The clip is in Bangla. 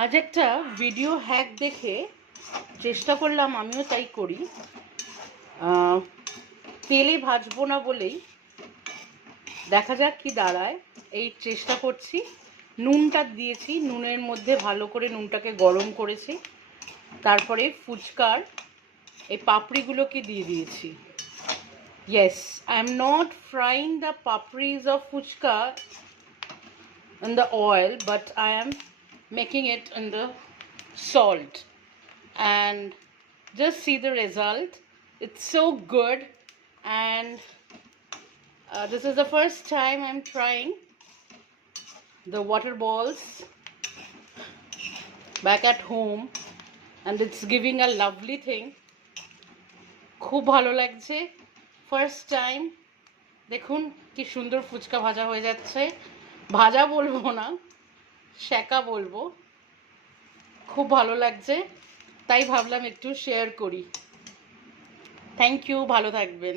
আজ একটা ভিডিও হ্যাক দেখে চেষ্টা করলাম আমিও তাই করি। তেলে ভাজবো না বলেই দেখা যাক কি দাঁড়ায়, এই চেষ্টা করছি। নুনটা দিয়েছি, নুনের মধ্যে ভালো করে নুনটাকে গরম করেছি, তারপরে ফুচকার এই পাপড়িগুলোকে দিয়ে দিয়েছি। Yes, I am not frying the papris of fuchka in the oil, but I am making it in the salt. And just see the result. It's so good. And this is the first time I'm trying the water balls back at home, and it's giving a lovely thing. খুব ভালো লাগছে, ফার্স্ট টাইম। দেখুন কি সুন্দর ফুচকা ভাজা হয়ে যাচ্ছে। ভাজা বলবো না, সেকা বলবো। খুব ভালো লাগছে, তাই ভাবলাম একটু শেয়ার করি। থ্যাংক ইউ, ভালো থাকবেন।